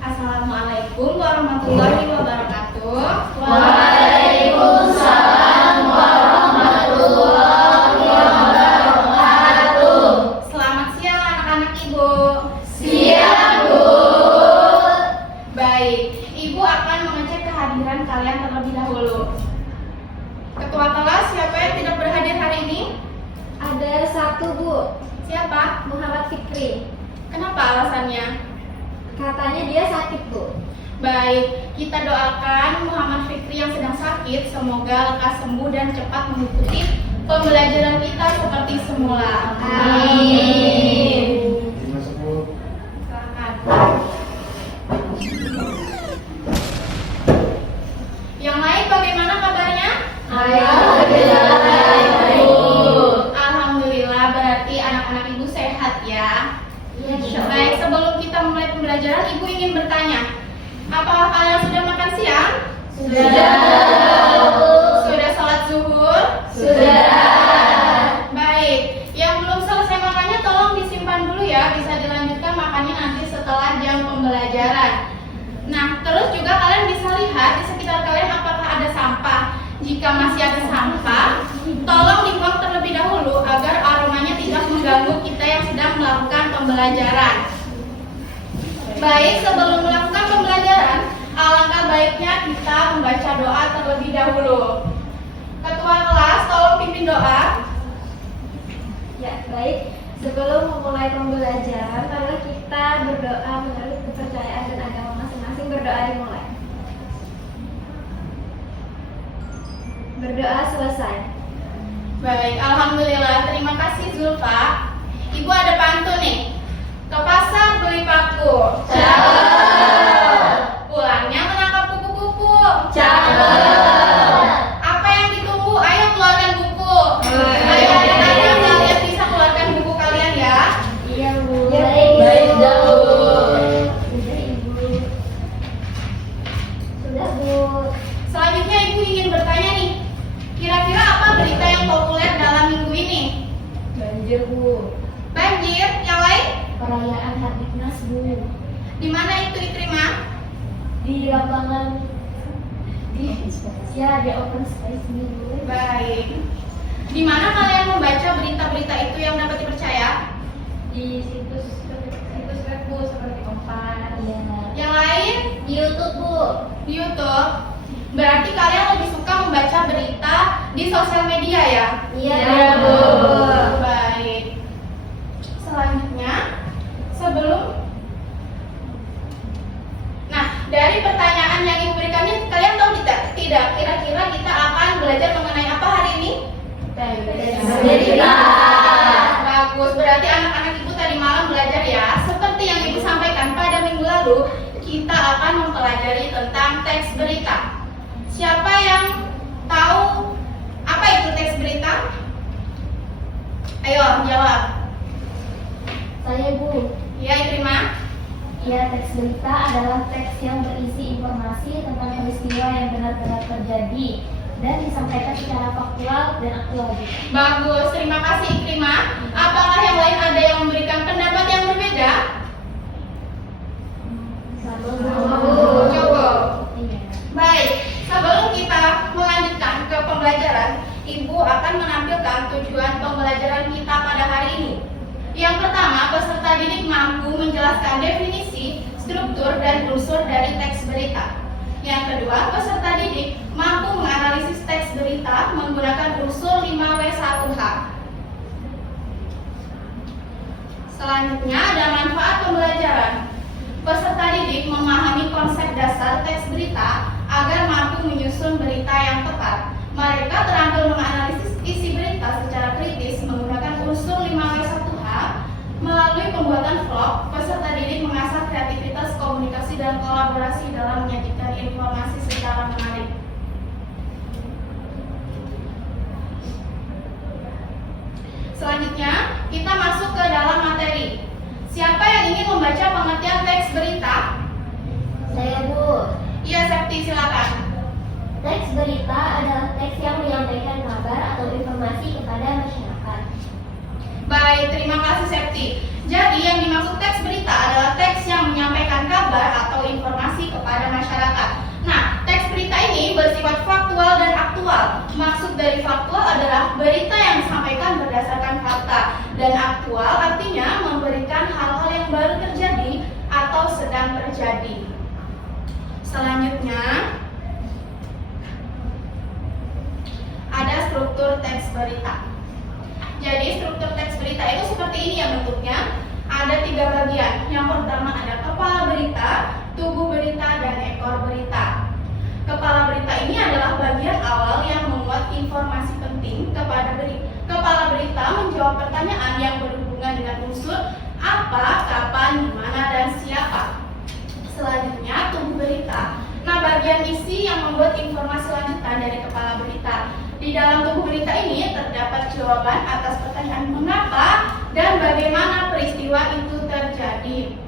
Assalamualaikum warahmatullahi wabarakatuh. Waalaikumsalam warahmatullahi wabarakatuh. Selamat siang anak-anak Ibu. Siang, Bu. Baik, Ibu akan mengecek kehadiran kalian terlebih dahulu. Ketua kelas, siapa yang tidak berhadir hari ini? Ada satu, Bu. Siapa? Muhammad Fikri. Kenapa alasannya? Katanya dia sakit, Bu. Baik, kita doakan Muhammad Fikri yang sedang sakit semoga lekas sembuh dan cepat mengikuti pembelajaran kita seperti semula. Amin. Silakan. Yang lain bagaimana kabarnya? Alhamdulillah, berarti anak-anak Ibu sehat ya. Baik, sebelum kita memulai pembelajaran, Ibu ingin bertanya, apakah kalian sudah makan siang? Sudah. Sudah sholat zuhur? Sudah. Baik, yang belum selesai makannya tolong disimpan dulu ya, bisa dilanjutkan makannya nanti setelah jam pembelajaran. Nah, terus juga kalian bisa lihat di sekitar kalian apakah ada sampah. Jika masih ada sampah, tolong dibuang terlebih dahulu agar aromanya tidak mengganggu kita yang sedang melakukan pembelajaran. Baik, sebelum melakukan pembelajaran, alangkah baiknya kita membaca doa terlebih dahulu. Ketua kelas, tolong pimpin doa. Ya, baik. Sebelum memulai pembelajaran, mari kita berdoa menurut kepercayaan dan agama masing-masing. Berdoa dimulai. Berdoa selesai. Baik, alhamdulillah. Terima kasih Zulfa. Ibu ada pantun nih. Ke pasar beli paku. Cakep. Pulangnya menangkap kupu-kupu. Cakep. Apa yang ditunggu? Ayo keluarkan buku. Baik. Ayo anak-anak, kalian bisa keluarkan buku kalian ya. Iya, Bu. Baik, Daud. Sudah, Ibu. Sudah, Bu. Selanjutnya Ibu ingin bertanya nih. Kira-kira apa berita yang populer dalam minggu ini? Banjir, Bu. Banjir. Yang lain? Perayaan Hardiknas, Bu. Di mana itu Ikrimah? Di lapangan ya, di open space ini, Bu. Baik. Di mana kalian membaca berita-berita itu yang dapat dipercaya? Di situs web, Bu, seperti Kompas. Iya. Yang lain? Di YouTube, Bu. Di YouTube. Berarti kalian lebih suka membaca berita di sosial media ya? Iya, Bu. Baik. Selanjutnya, dari pertanyaan yang Ibu berikan ini, kalian tahu tidak? Kira-kira kita akan belajar mengenai apa hari ini? Berita. Bagus, berarti anak-anak Ibu tadi malam belajar ya. Seperti yang Ibu sampaikan pada minggu lalu, kita akan mempelajari tentang teks berita. Siapa yang tahu apa itu teks berita? Ayo jawab. Saya, Bu. Ya, Ikrimah. Ya, teks berita adalah teks yang berisi informasi tentang peristiwa yang benar-benar terjadi dan disampaikan secara faktual dan aktual. Bagus, terima kasih Ikrimah. Apakah yang lain ada yang memberikan pendapat yang berbeda? Cukup. Iya. Baik, sebelum kita melanjutkan ke pembelajaran, Ibu akan menampilkan tujuan pembelajaran kita pada hari ini. Yang pertama, peserta didik mampu menjelaskan definisi, struktur, dan unsur dari teks berita. Yang kedua, peserta didik mampu menganalisis teks berita menggunakan unsur 5W1H. Selanjutnya ada manfaat pembelajaran. Peserta didik memahami konsep dasar teks berita agar mampu menyusun berita yang tepat. Mereka terampil menganalisis isi berita secara kritis menggunakan unsur 5W1H. Melalui pembuatan vlog, peserta didik mengasah kreativitas komunikasi dan kolaborasi dalam menyajikan informasi secara menarik. Selanjutnya, kita masuk ke dalam materi. Siapa yang ingin membaca pengertian teks berita? Saya, Bu. Iya, Septi, silakan. Teks berita adalah teks yang menyampaikan kabar atau informasi kepada masyarakat. Baik, terima kasih Septi. Jadi yang dimaksud teks berita adalah teks yang menyampaikan kabar atau informasi kepada masyarakat. Nah, teks berita ini bersifat faktual dan aktual. Maksud dari faktual adalah berita yang disampaikan berdasarkan fakta, dan aktual artinya memberikan hal-hal yang baru terjadi atau sedang terjadi. Selanjutnya, ada struktur teks berita. Jadi struktur teks berita itu seperti ini ya bentuknya. Ada 3 bagian. Yang pertama ada kepala berita, tubuh berita, dan ekor berita. Kepala berita ini adalah bagian awal yang memuat informasi penting kepada berita. Kepala berita menjawab pertanyaan yang berhubungan dengan unsur apa, kapan, di mana, dan siapa. Selanjutnya tubuh berita. Nah, bagian isi yang membuat informasi lanjutan dari kepala berita. Di dalam tubuh berita ini terdapat jawaban atas pertanyaan mengapa dan bagaimana peristiwa itu terjadi.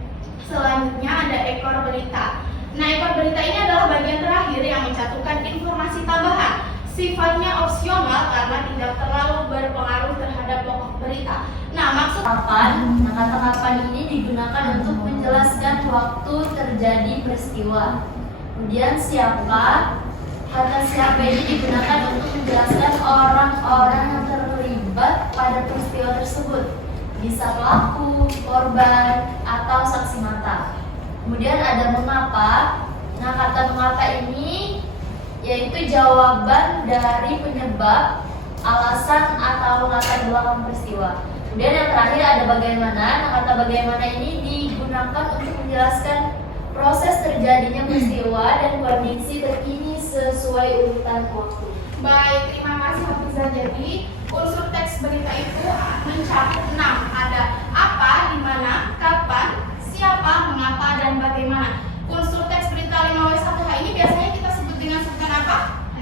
Selanjutnya ada ekor berita. Nah, ekor berita ini adalah bagian terakhir yang mencantumkan informasi tambahan. Sifatnya opsional karena tidak terlalu berpengaruh terhadap pokok berita. Nah, maksud Kapan? Nah, kata kapan ini digunakan untuk menjelaskan waktu terjadi peristiwa. Kemudian siapa? Kata siapa ini digunakan untuk menjelaskan orang-orang yang terlibat pada peristiwa tersebut. Bisa pelaku, korban, atau saksi mata. Kemudian ada mengapa. Nah, kata mengapa ini yaitu jawaban dari penyebab, alasan, atau latar belakang peristiwa. Kemudian yang terakhir ada bagaimana. Nah, kata bagaimana ini digunakan untuk menjelaskan proses terjadinya peristiwa dan kondisi terkini sesuai urutan waktu. baik, terima kasih Hafizah. Jadi unsur teks berita itu mencakup 6. Ada apa, di mana, kapan, siapa, mengapa, dan bagaimana. Unsur teks berita 5W1H ini biasanya kita sebut dengan sebutan apa?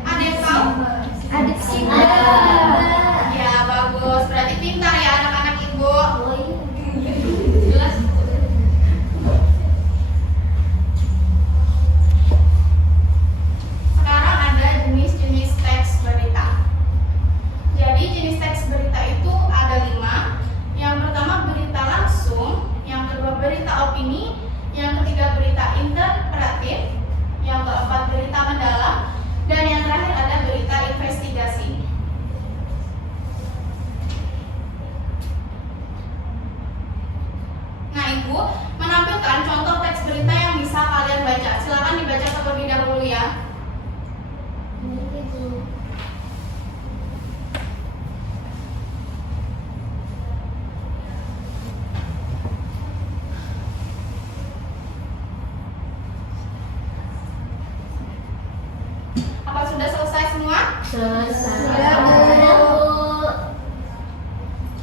Ada yang tahu? Ya, bagus. Berarti pintar ya anak-anak ibu. Jelas. Sekarang ada jenis-jenis teks berita. Jadi jenis teks berita itu ada 5. Yang pertama berita langsung, yang kedua berita opini, yang ketiga berita interpretif, yang keempat berita mendalam, dan yang terakhir ada berita investigasi. Nah, Ibu menampilkan contoh teks berita yang bisa kalian baca. Silakan dibaca terlebih dahulu ya. Apa sudah selesai semua?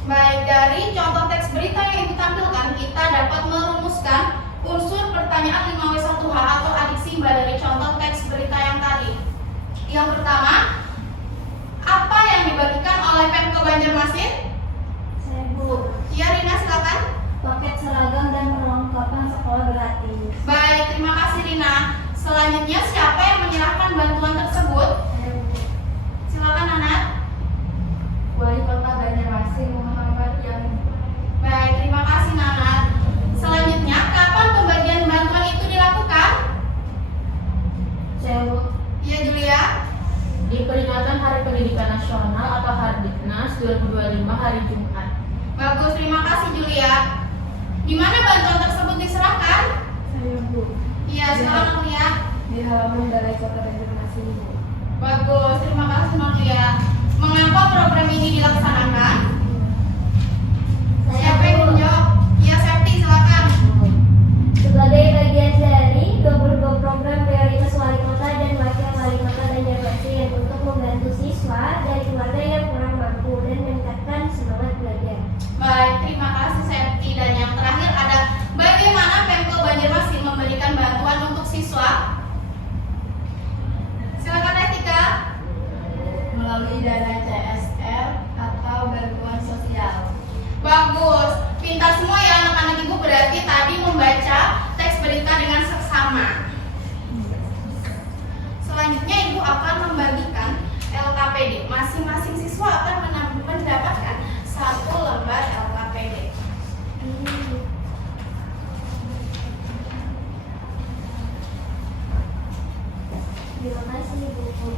Baik, dari contoh teks berita yang Ibu tampilkan, kita dapat merumuskan unsur pertanyaan 5W1H atau adik simba dari contoh teks berita yang tadi. Yang pertama, apa yang dibagikan oleh Pemko Banjarmasin? Saya, Bu. Ya, Rina, silakan. Paket seragam dan perlengkapan sekolah gratis. Baik, terima kasih Rina. Selanjutnya, siapa yang menyerahkan bantuan tersebut? Saya, Bu. Silakan Anat. Wali Kota Banjarmasin Muhammad yang. Baik, terima kasih Nanat. Selanjutnya, kapan pembagian bantuan itu dilakukan? Saya, Bu. Iya, Julia. Di peringatan Hari Pendidikan Nasional atau Hardiknas 2025 hari Jumat. Bagus, terima kasih Julia. Di mana bantuan tersebut diserahkan? Saya, Bu. Iya, silakan Julia. Di halaman Balai Kota Banjarmasin, Bu. Bagus, terima kasih Julia. Mengapa program ini dilaksanakan? Siapa yang menjawab? akan membagikan LKPD. Masing-masing siswa akan mendapatkan 1 lembar LKPD. Terima kasih Bu.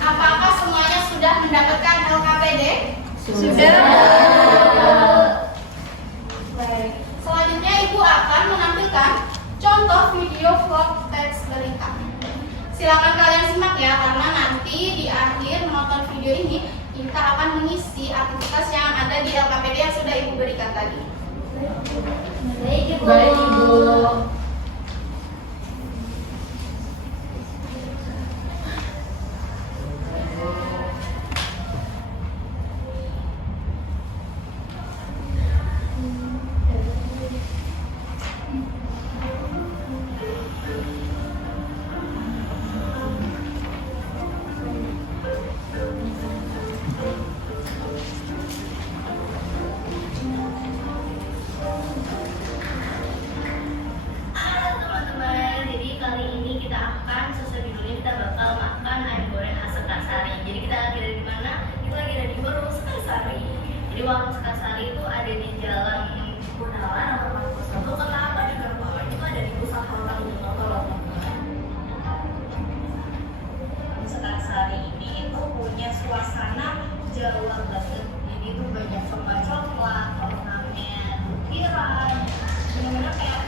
Apakah semuanya sudah mendapatkan LKPD? Sudah. Baik. Selanjutnya Ibu akan menampilkan contoh video vlog teks berita. Silakan kalian simak ya, karena nanti di akhir menonton video ini kita akan mengisi aktivitas yang ada di LKPD yang sudah Ibu berikan tadi. Baik Ibu. Baik, Ibu. Halo teman-teman, jadi kali ini kita akan sesuai judulnya kita bakal makan ayam goreng khas Sekarsari. Jadi kita lagi ada di mana? Kita lagi ada di warung Sekarsari. Jadi warung Sekarsari itu ada di Jalan Gunawan nomor 41. Kenapa juga Pak? Itu ada di pusat kota Mojokerto loh teman-teman. Sekarsari ini itu punya suasana Jawa banget. Jadi itu banyak permak coklat, ornamen, ukiran, benar-benar kayak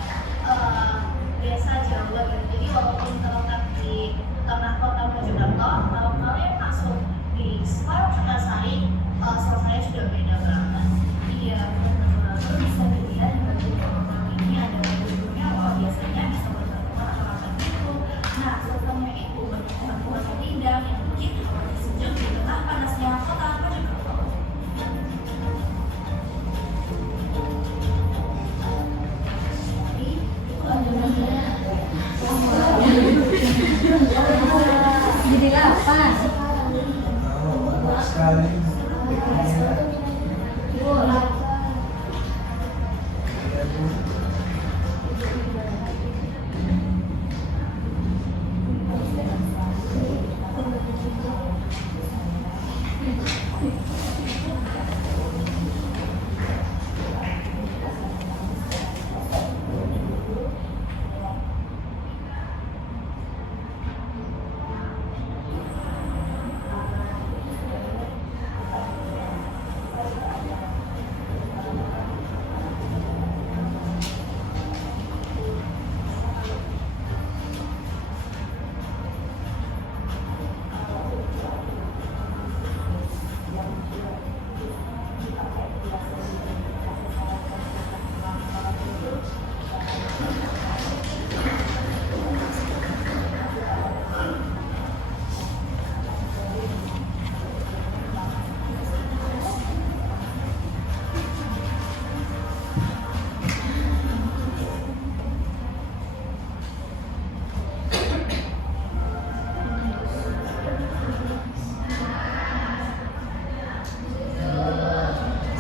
desa Jawa gitu. Jadi walaupun terletak di tengah kota Mojokerto, kalau kalian masuk di Warung Sekarsari, suasananya sudah beda banget. Iya, benar-benar bisa dilihat di bagian belakang ini ada gedungnya. Wah, biasanya bisa berjatuhan atau makan gitu. Nah, suasananya itu banyak tempat hidang yang begitu sejuk di tengah panasnya kota Mojokerto. Jadi lapar. Sekali. Ibu lapar.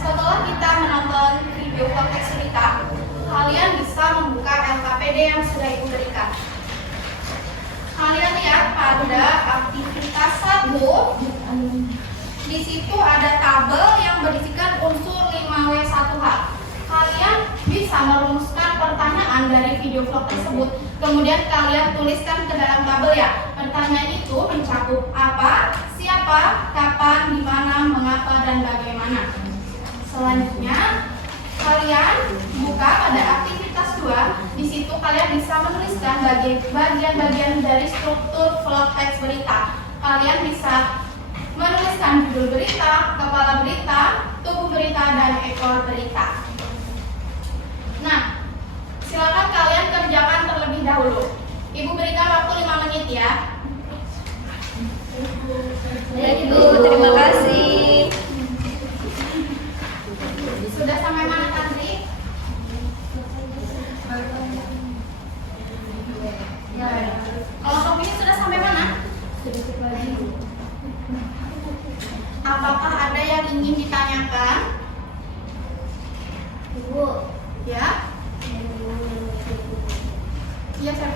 Setelah kita menonton video vlog teks berita, kalian bisa membuka LKPD yang sudah Ibu berikan. Kalian lihat pada aktivitas 1, di situ ada tabel yang berisikan unsur 5W1H. Kalian bisa merumuskan pertanyaan dari video vlog tersebut, kemudian kalian tuliskan ke dalam tabel ya. Pertanyaan itu mencakup apa, siapa, kapan, di mana, mengapa, dan bagaimana. Selanjutnya, kalian buka pada aktivitas 2. Di situ kalian bisa menuliskan bagian-bagian dari struktur vlog teks berita. Kalian bisa menuliskan judul berita, kepala berita, tubuh berita, dan ekor berita. Nah, silakan kalian kerjakan terlebih dahulu. Ibu berikan waktu 5 menit ya. Ya Ibu, terima kasih.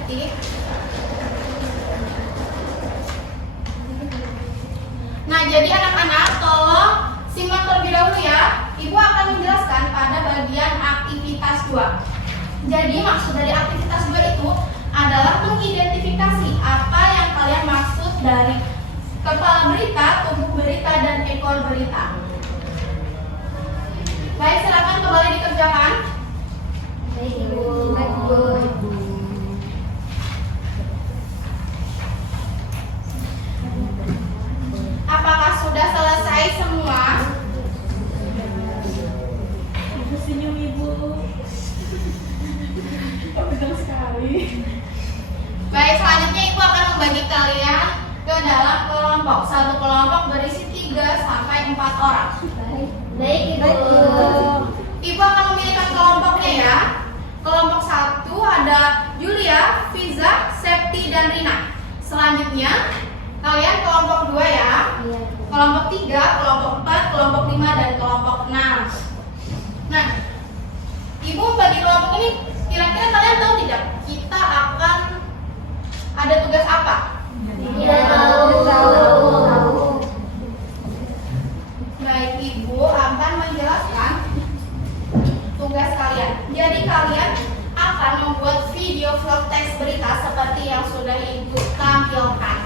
Septi. Nah, jadi anak-anak tolong simak terlebih dahulu ya. Ibu akan menjelaskan pada bagian aktivitas 2. Jadi maksud dari aktivitas 2 itu adalah mengidentifikasi apa yang kalian maksud dari kepala berita, tubuh berita, dan ekor berita. Baik, silakan kembali dikerjakan. Baik, Ibu. Apakah sudah selesai semua? Ibu senyum Ibu. Kok betul sekali. Baik, selanjutnya Ibu akan membagi kalian ke dalam kelompok. Satu kelompok berisi 3 sampai 4 orang. Baik, Ibu. Ibu akan memilihkan kelompoknya ya. Kelompok 1 ada Julia, Fiza, Septi, dan Rina. Selanjutnya kalian kelompok 2 ya. Iya. Kelompok 3, kelompok 4, kelompok 5, dan kelompok 6. Nah, Ibu bagi kelompok ini, kira-kira kalian tahu tidak kita akan ada tugas apa? Tidak tahu. Baik, Ibu akan menjelaskan tugas kalian. Jadi kalian akan membuat video vlog teks berita seperti yang sudah Ibu tampilkan.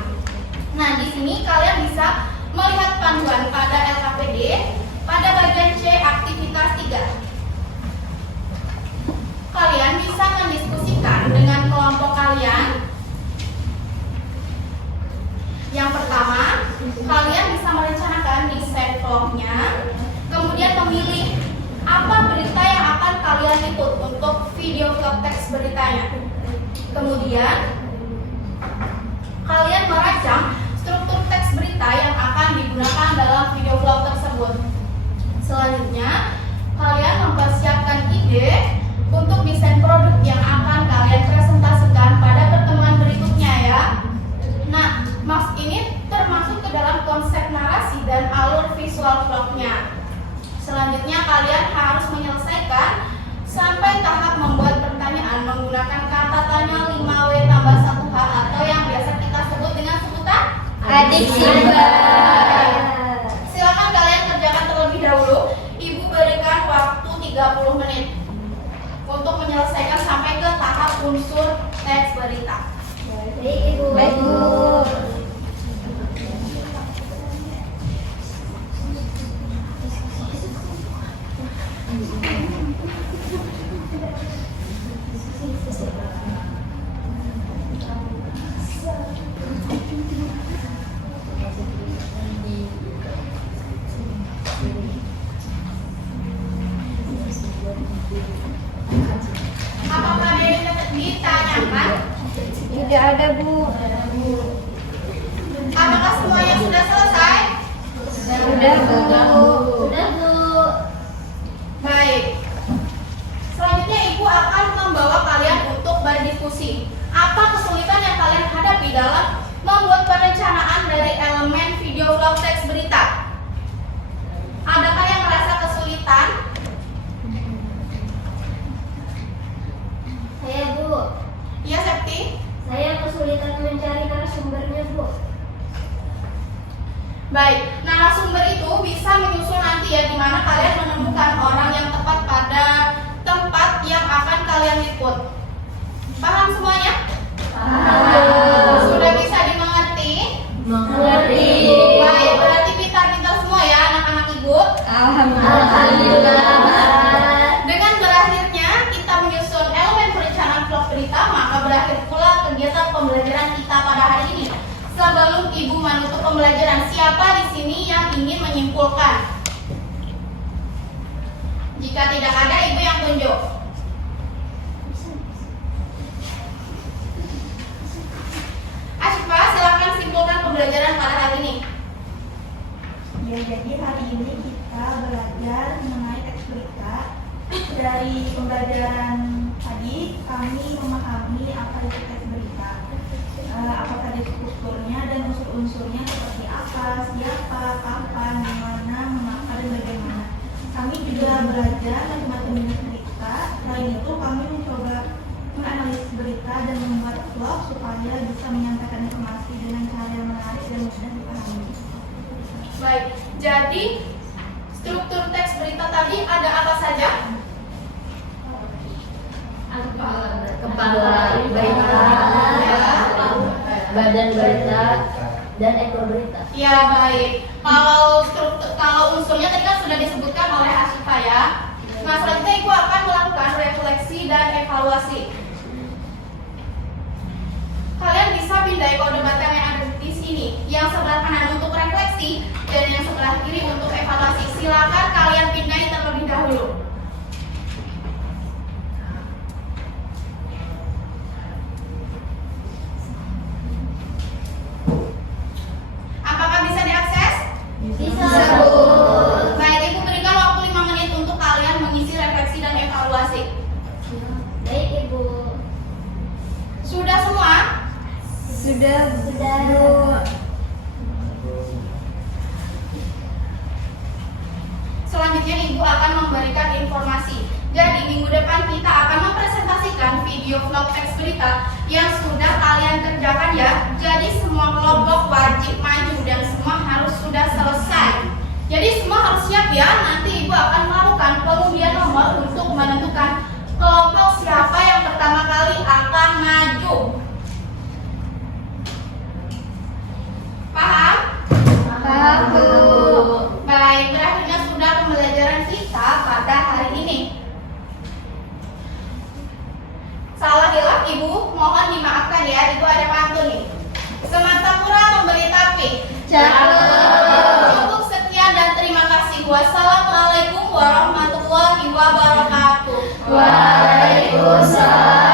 Nah, di sini kalian bisa melihat panduan pada LKPD pada bagian C aktivitas 3. Kalian bisa mendiskusikan dengan kelompok kalian. Yang pertama, kalian bisa merencanakan desain vlognya, kemudian memilih apa berita yang akan kalian liput untuk video vlog teks beritanya. Kemudian kalian merancang struktur teks berita yang akan digunakan dalam video vlog tersebut. Selanjutnya, kalian mempersiapkan ide untuk desain produk yang akan kalian presentasikan pada pertemuan berikutnya ya. Nah, ini termasuk ke dalam konsep narasi dan alur visual vlognya. Selanjutnya kalian harus menyelesaikan sampai tahap membuat pertanyaan menggunakan kata tanya 5W tambah 1H atau yang biasa kita sebut dengan sebutan Adik Simba. Silakan kalian kerjakan terlebih dahulu. Ibu berikan waktu 30 menit untuk menyelesaikan sampai ke tahap unsur teks berita. Baik, Ibu. Baik, Bu. Apakah ada yang ditanyakan? Tidak ada, Bu. Apakah semuanya sudah selesai? Sudah, Bu. Sudah, Bu. Baik. Selanjutnya Ibu akan membawa kalian untuk berdiskusi. Apa kesulitan yang kalian hadapi dalam membuat perencanaan dari elemen video vlog teks berita? Adakah yang merasa kesulitan? Saya, Bu. Ya, Septi. Saya kesulitan mencari narasumbernya, Bu. Baik, narasumber itu bisa menyusul nanti ya, di mana kalian menemukan orang yang tepat pada tempat yang akan kalian liput. Paham semuanya? Paham. Sudah bisa dimengerti? Mengerti. Baik, berarti pintar-pintar semua ya anak-anak Ibu. Alhamdulillah. Dengan berakhirnya kita menyusun elemen perencanaan vlog berita, maka berakhir pula kegiatan pembelajaran kita pada hari ini. Sebelum Ibu menutup pembelajaran, siapa di sini yang ingin menyimpulkan? Jika tidak ada, Ibu yang tunjuk. Asyifa, silakan simpulkan pembelajaran pada hari ini. Ya, jadi hari ini kita belajar mengenai teks berita. Dari pembelajaran tadi kami memahami apa itu teks berita, apa tadi strukturnya dan unsur-unsurnya seperti apa, siapa, kapan, di mana, mengapa, dan bagaimana. Kami juga belajar macam-macam jenis berita. Selain itu kami mencoba menganalisis berita dan membuat Jadi struktur teks berita tadi ada apa saja? Kepala berita, badan berita, dan ekor berita. Ya baik. Kalau unsurnya tadi kan sudah disebutkan oleh Asyifa ya. Nah selanjutnya Ibu akan melakukan refleksi dan evaluasi. Kalian bisa pindai kode batam yang ada di sini. Yang sebelah kanan untuk refleksi dan yang sebelah kiri untuk evaluasi. Silakan kalian pindai terlebih dahulu. Apakah bisa diakses? Bisa. Baik, Ibu berikan waktu 5 menit untuk kalian mengisi refleksi dan evaluasi. Baik Ibu. Sudah semua? Sudah. Selanjutnya Ibu akan memberikan informasi. Jadi minggu depan kita akan mempresentasikan video vlog teks berita yang sudah kalian kerjakan ya. Jadi semua kelompok wajib maju dan semua harus sudah selesai. Jadi semua harus siap ya. Nanti Ibu akan melakukan pengundian nomor untuk menentukan kelompok siapa yang pertama kali akan maju. Paham? Paham, Bu. Baik, berakhirnya sudah pembelajaran kita pada hari ini. Salah hilaf Ibu, mohon dimaafkan ya. Ibu ada pantun nih. Sematapura memberi tapi. Cukup sekian dan terima kasih. Wassalamualaikum warahmatullahi wabarakatuh. Waalaikumsalam.